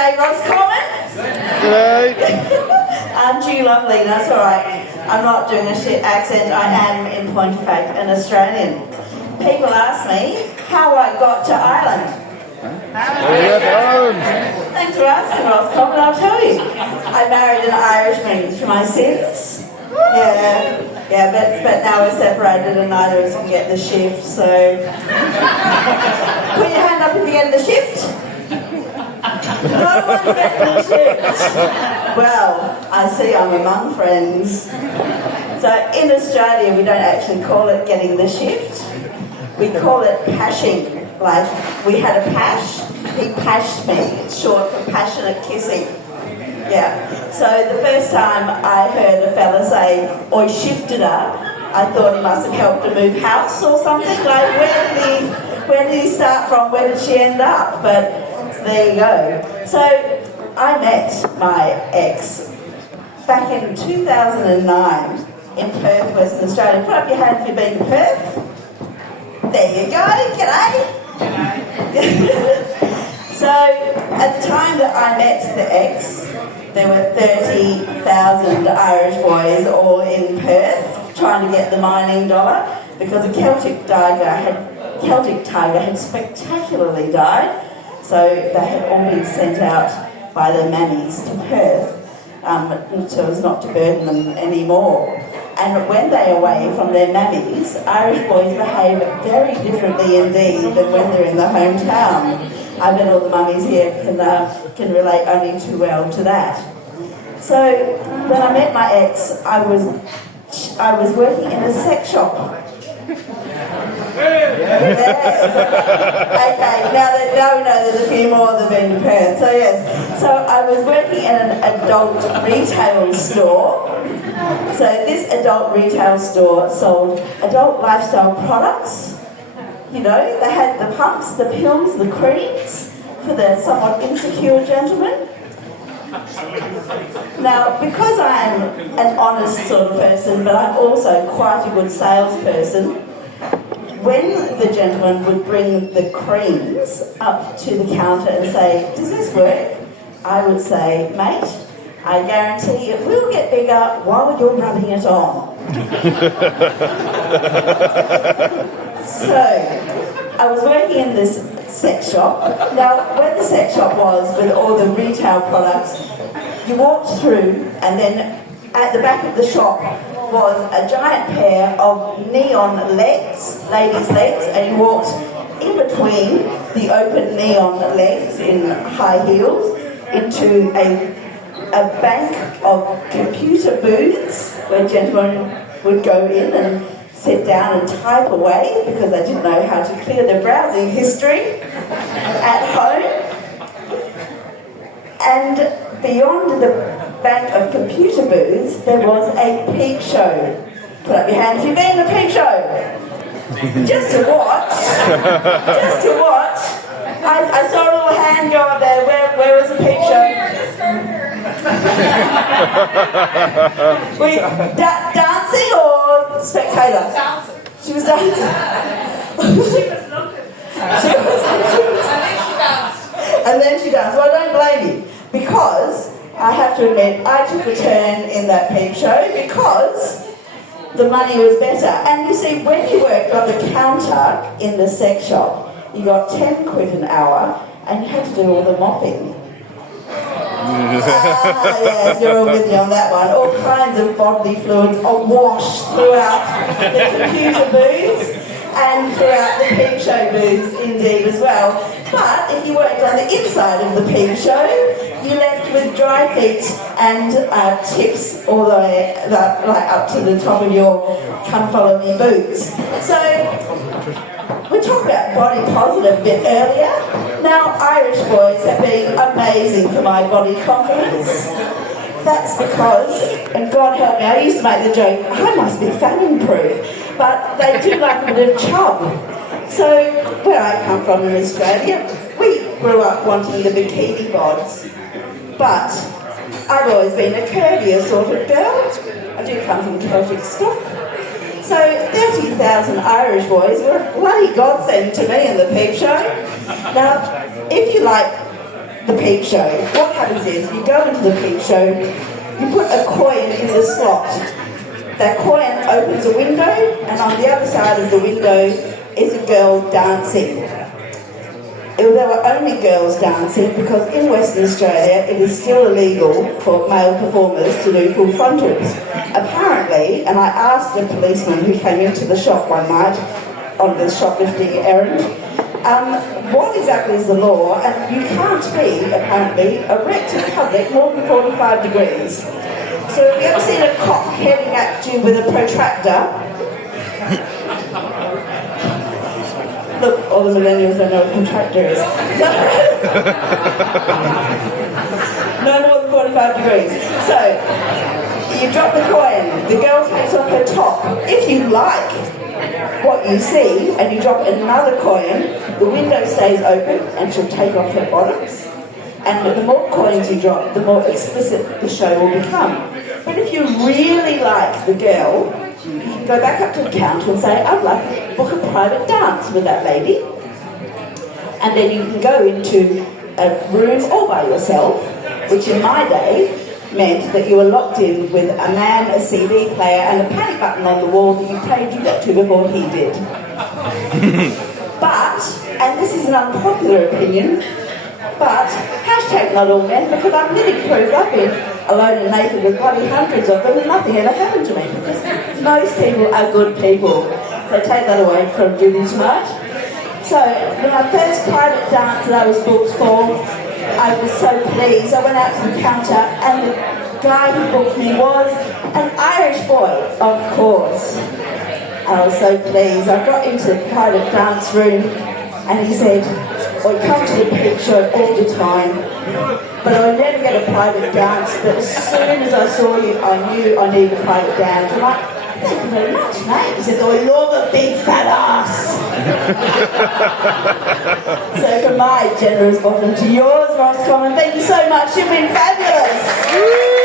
G'day, Roscommon. Aren't you lovely? That's all right. I'm not doing a shit accent. I am, in point of fact, an Australian. People ask me how I got to Ireland. Thanks for asking, Roscommon. I'll tell you. I married an Irishman for my sins. Yeah, but now we're separated and neither of us can get the shift, so... Put your hand up if you get the shift. No one's getting the shift. Well, I see I'm among friends. So in Australia, we don't actually call it getting the shift. We call it pashing. Like, we had a pash, he pashed me. It's short for passionate kissing. Yeah. So the first time I heard a fella say, "Oi, shifted her," I thought he must have helped her move house or something. Like, where did he start from? Where did she end up? But there you go. So I met my ex back in 2009 in Perth, Western Australia. Put up your hand if you've been to Perth. There you go. G'day. So at the time that I met the ex, there were 30,000 Irish boys all in Perth trying to get the mining dollar because a Celtic tiger had spectacularly died. So they had all been sent out by their mammies to Perth so as not to burden them anymore. And when they're away from their mammies, Irish boys behave very differently indeed than when they're in the hometown. I bet all the mummies here can relate only too well to that. So when I met my ex, I was working in a sex shop. Yes. Okay, now we know there's a few more than in Perth. So yes, so I was working in an adult retail store. So this adult retail store sold adult lifestyle products. You know, they had the pumps, the pills, the creams for the somewhat insecure gentleman. Now, because I'm an honest sort of person, but I'm also quite a good salesperson, when the gentleman would bring the creams up to the counter and say, "Does this work?" I would say, "Mate, I guarantee it will get bigger while you're rubbing it on." So, I was working in this sex shop. Now, where the sex shop was with all the retail products, you walked through and then at the back of the shop was a giant pair of neon legs, ladies' legs, and you walked in between the open neon legs in high heels into a bank of computer booths where gentlemen would go in and sit down and type away because they didn't know how to clear their browsing history at home. And beyond the bank of computer booths, there was a peep show. Put up your hands if you've been to a peep show. Just to watch. Just to watch. I saw a little hand go up there. Where was the peep show? Dancing or spectator? Dancing. She was dancing. She was looking. And then she danced. Well, I don't blame you. Because, I have to admit, I took a turn in that peep show because the money was better. And you see, when you worked on the counter in the sex shop, you got 10 quid an hour and you had to do all the mopping. Yes, you're all with me on that one. All kinds of bodily fluids are washed throughout the computer booths and throughout the peep show booths indeed as well. But if you worked on the inside of the peep show, you left with dry feet and tips all the way up to the top of your come follow me boots. So we talked about body positive a bit earlier. Now, Irish boys have been amazing for my body confidence. That's because, and God help me, I used to make the joke, I must be famine-proof, but they do like a bit of chub. So, where I come from in Australia, we grew up wanting the bikini bods, but I've always been a curvier sort of girl. I do come from Celtic stock. So 30,000 Irish boys were a bloody godsend to me in the peep show. Now, if you like the peep show. What happens is, you go into the peep show, you put a coin in the slot. That coin opens a window, and on the other side of the window is a girl dancing. There were only girls dancing because in Western Australia it is still illegal for male performers to do full frontals. Apparently, and I asked a policeman who came into the shop one night on the shoplifting errand, what exactly is the law? And you can't be, apparently, erect in public more than 45 degrees. So have you ever seen a cop heading at you with a protractor? Look, all the millennials don't know what a protractor is. No more than 45 degrees. So, you drop the coin, the girl takes off her top. If you like what you see, and you drop another coin, the window stays open and she'll take off her bottoms. And the more coins you drop, the more explicit the show will become. But if you really like the girl, you can go back up to the counter and say, I'd like to book a private dance with that lady. And then you can go into a room all by yourself, which in my day meant that you were locked in with a man, a CD player, and a panic button on the wall that you prayed you got to before he did. But, and this is an unpopular opinion, but hashtag not all men, because I'm living proof. I've been alone and naked with bloody hundreds of them and nothing ever happened to me, because most people are good people. So take that away from Judy tonight. So my first private dance that I was booked for, I was so pleased. I went out to the counter and the guy who booked me was an Irish boy, of course. I was so pleased. I got into the private dance room and he said, I come to the peep show all the time, but I never get a private dance, but as soon as I saw you, I knew I needed a private dance. I'm like, thank you very much, mate. He said, I love a big fat ass. So from my generous bottom to yours, Roscommon, thank you so much. You've been fabulous.